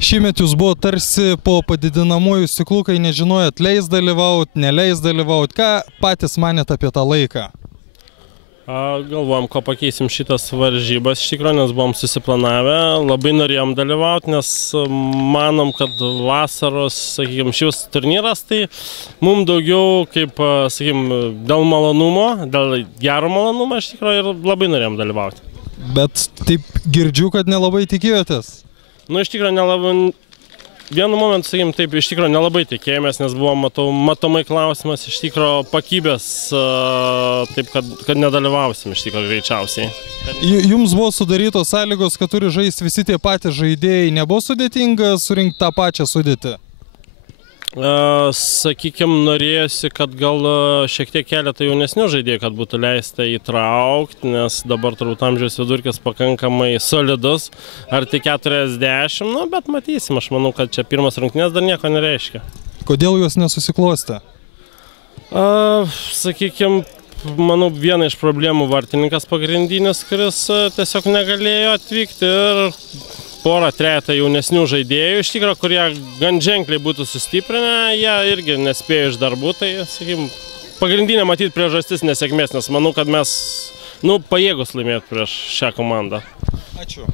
Šįmet jūs buvo tarsi po padidinamųjų stiklų, kai nežinojot, leis dalyvauti, neleis dalyvauti. Ką patys manėt apie tą laiką? Galvojom, ko pakeisim šitas varžybas iš tikrųjų, nes buvom susiplanavę, labai norėjom dalyvauti, nes manom, kad vasaros, sakykime, šis turnyras, tai mums daugiau, kaip, sakykime, dėl malonumo, dėl gero malonumo, iš tikrųjų, ir labai norėjom dalyvauti. Bet taip girdžiu, kad nelabai tikėjotės. Nu, iš tikrųjų, nelabai... Vienu momentu, sakykime, taip, iš tikrųjų nelabai tikėjomės, nes buvo matomai klausimas iš tikrųjų pakybės, taip, kad nedalyvausim iš tikrųjų greičiausiai. Jums buvo sudarytos sąlygos, kad turi žaisti visi tie patys žaidėjai, nebuvo sudėtinga surinkti tą pačią sudėtį? Sakykime, norėjusi, kad gal šiek tiek keletą jaunesnių žaidėjų, kad būtų leista įtraukti, nes dabar turbūt amžiaus vidurkis pakankamai solidus, arti 40, nu, bet matysim, aš manau, kad čia pirmas rungtynės dar nieko nereiškia. Kodėl jos nesusiklostė? Sakykime, manau, viena iš problemų vartininkas pagrindinis, kuris tiesiog negalėjo atvykti ir porą, trejetą jaunesnių žaidėjų, iš tikrųjų, kurie gan ženkliai būtų sustiprinę, jie irgi nespėjo iš darbų, tai, sakykime, pagrindinė matyti priežastis nesėkmės, nes manau, kad mes, pajėgus laimėti prieš šią komandą. Ačiū.